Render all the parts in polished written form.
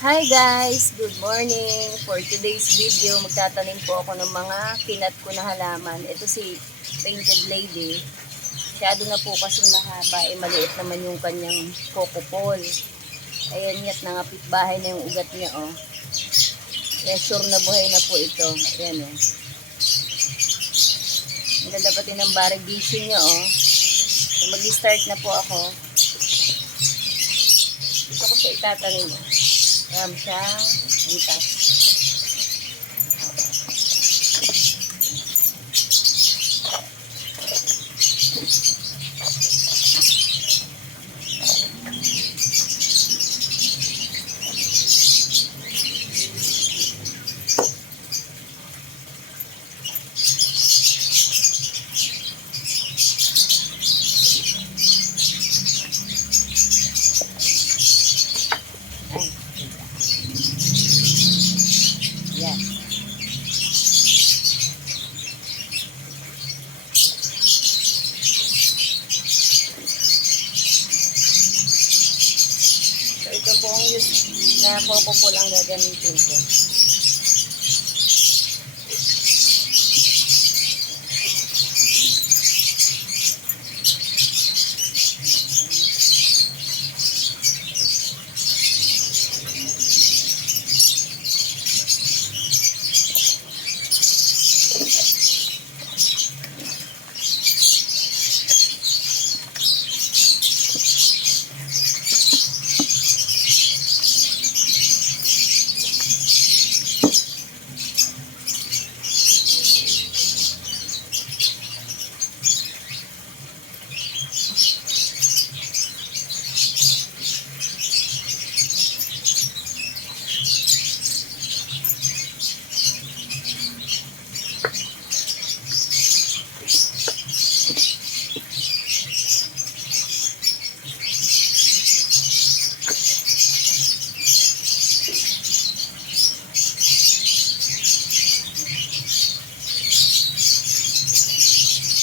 Hi guys! Good morning! For today's video, magtatanim po ako ng mga kinat ko na halaman. Ito si Painted Lady. Masyado na po kasi mahaba. Maliit naman yung kanyang coco pole. Ayan, yat nangapit bahay na yung ugat niya. Oh. Kaya sure na buhay na po ito. Ayan oh. Ang ganda pati ng variegation niya oh. So, mag-start na po ako. Ito ko siya itatanim oh. Ayan siya, butas. Yan. So, ito po ang use na coco pole ang gagamitin ko.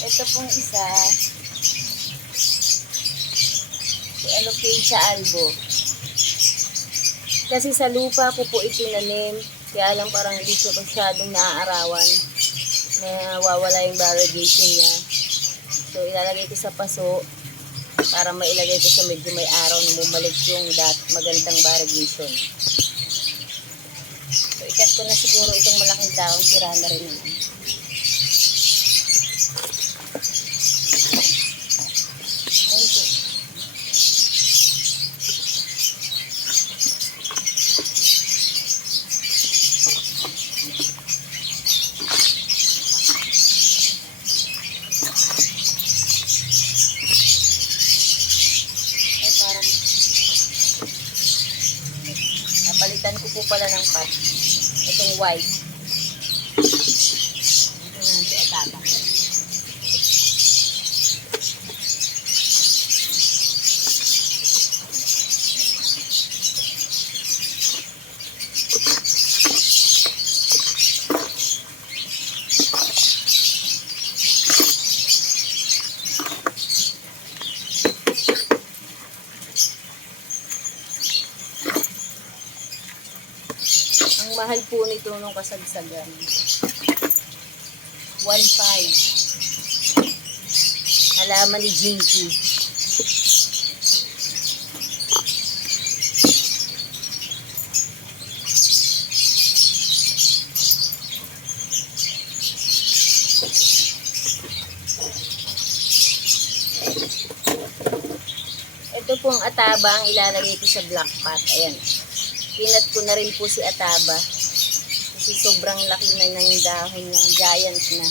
Ito pong isa, si Alocasia albo. Kasi sa lupa ko po itinanim, kaya lang parang hindi siya masyadong naaarawan na wawala yung variegation niya. So ilalagay ko sa paso para mailagay ko sa medyo may araw na bumalik yung magandang variegation. So ikat ko na siguro itong malaking taong sira na rin naman. Napalitan ko po pala ng pot. Itong white. Ito na si Atata. Ang mahal po nito nung kasagsagan. 1.5. Halaman ni Jinky. Ito pong ataba ang ilalagay ko sa black pot. Ayan. Pinat ko na rin po si Ataba kasi sobrang laki na ng dahon niya, giant na.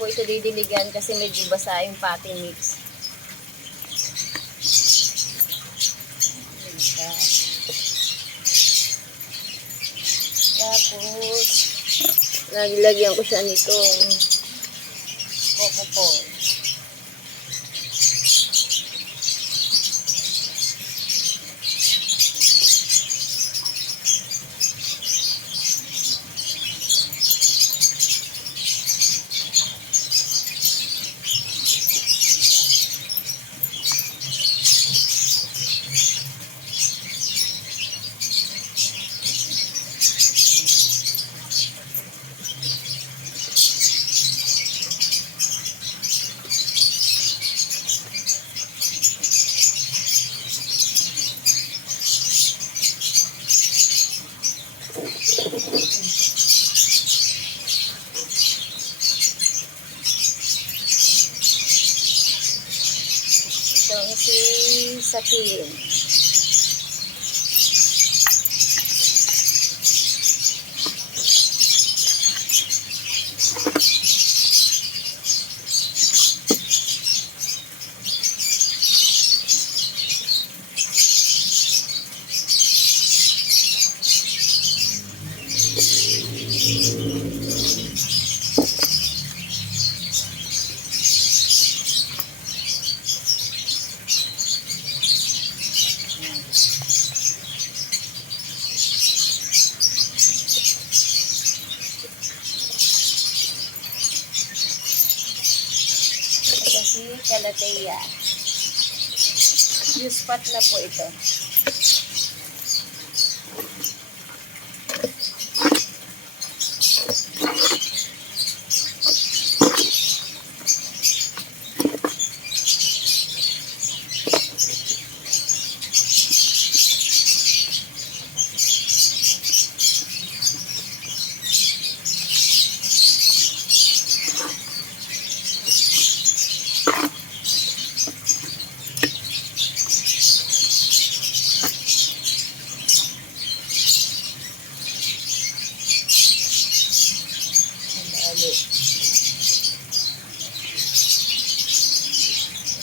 po ito didiligan kasi medyo basa yung potting mix. Tapos, nilagyan ko siya nitong coco pot. Itong si Sakin. Ito si Calathea. Use pot na po ito.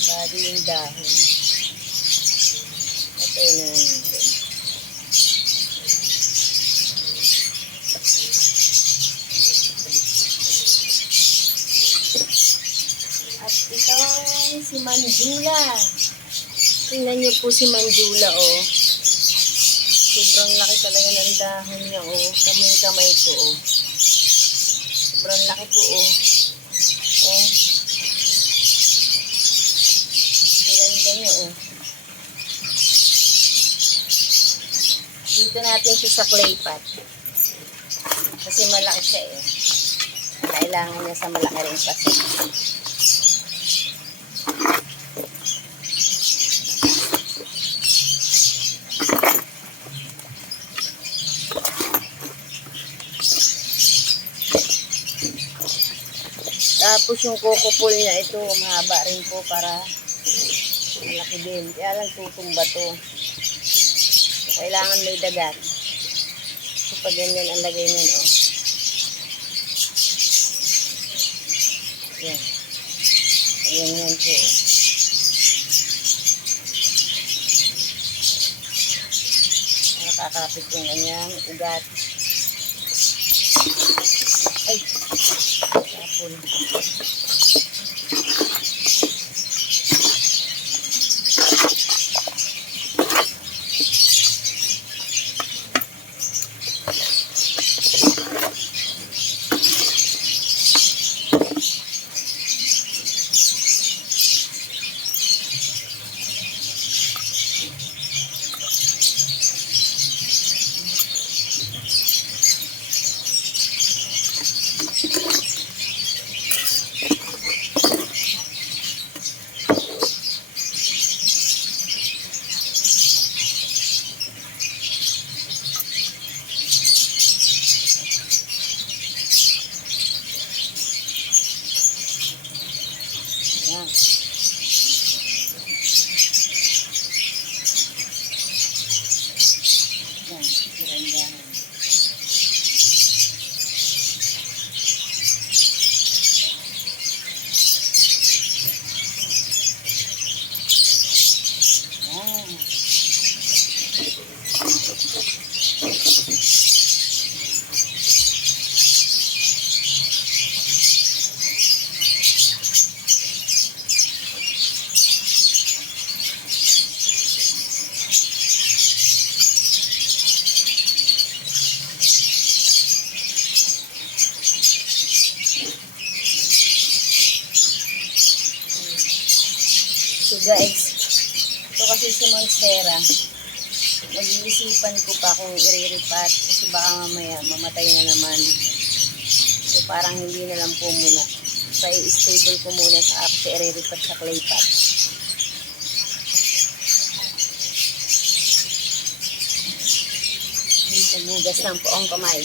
Bali yung dahon. Ito na yun. At itong si Manjula. Tingnan niyo po si Manjula, oh. Sobrang laki talaga ng dahon niya, oh. Kamay-kamay ko, oh. Sobrang laki po, oh. Oh. Maganda niya, oh. Dito natin siya sa clay pot. Kasi malaki siya, eh. Kailangan niya sa malaki rin paso. Tapos yung coco pole niya, ito, mahaba rin po para malaki din. Kaya lang tutumba to. So, kailangan may dagat. So, pag ganyan ang lagay niyan, oh. Yan. Ayan yan po, oh. Nakakapit yung kanyang ugat. Ay! Tapon. Yan. Yan, sirandahan. So guys, ito kasi si Monstera. Nag-iisipan ko pa kung iriripat kasi baka mamaya mamatay na naman. So parang hindi na lang po muna. So i-stable ko muna sa ako kasi iriripat sa clay pot. Nagbugas lang po ang kamay.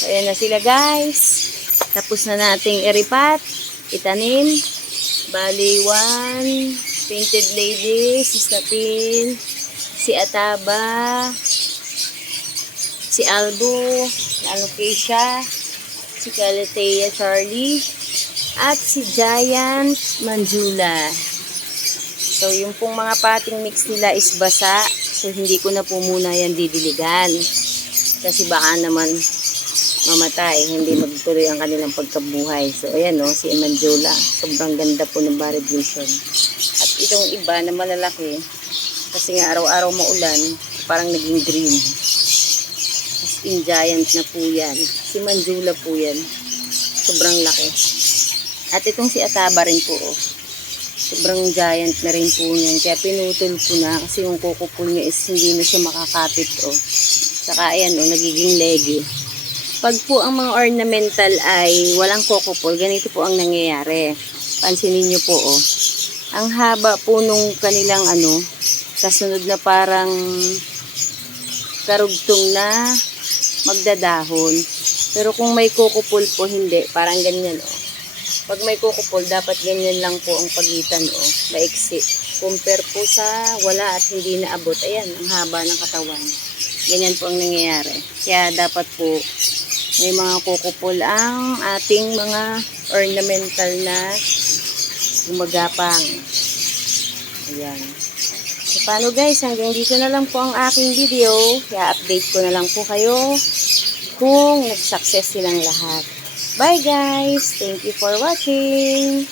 So, ayan na sila guys. Tapos na nating iripat, itanim. Bali, 1 painted lady, si Statin, si Ataba, si Albo, si Alocasia, si Calathea Charlie, at si Giant Manjula. So, yung pong mga potting mix nila is basa. So, hindi ko na po muna yan didiligan. Kasi baka naman mamatay, hindi magtuloy ang kanilang pagkabuhay. So, ayan o, si Manjula. Sobrang ganda po ng variegation. At itong iba na malalaki, kasi nga araw-araw maulan, parang naging green. As in giant na po yan. Si Manjula po yan. Sobrang laki. At itong si Ataba rin po, oh. Sobrang giant na rin po niyan. Kaya pinutol ko na kasi yung kukupol niya is hindi na siya makakapit, oh. Saka ayan, oh, nagiging leggy. Pag po ang mga ornamental ay walang kokopol, ganito po ang nangyayari. Pansinin nyo po, oh. Ang haba po nung kanilang kasunod na parang karugtong na magdadahon. Pero kung may kokopol po, hindi. Parang ganyan, oh. Pag may kokopol, dapat ganyan lang po ang pagitan, oh. Maiksi. Compare po sa wala at hindi naabot. Ayan, ang haba ng katawan. Ganyan po ang nangyayari. Kaya dapat po may mga kokopol ang ating mga ornamental na gumagapang. Ayan. So, paano guys? Hanggang dito na lang po ang aking video. I-update ko na lang po kayo kung nag-success silang lahat. Bye guys! Thank you for watching!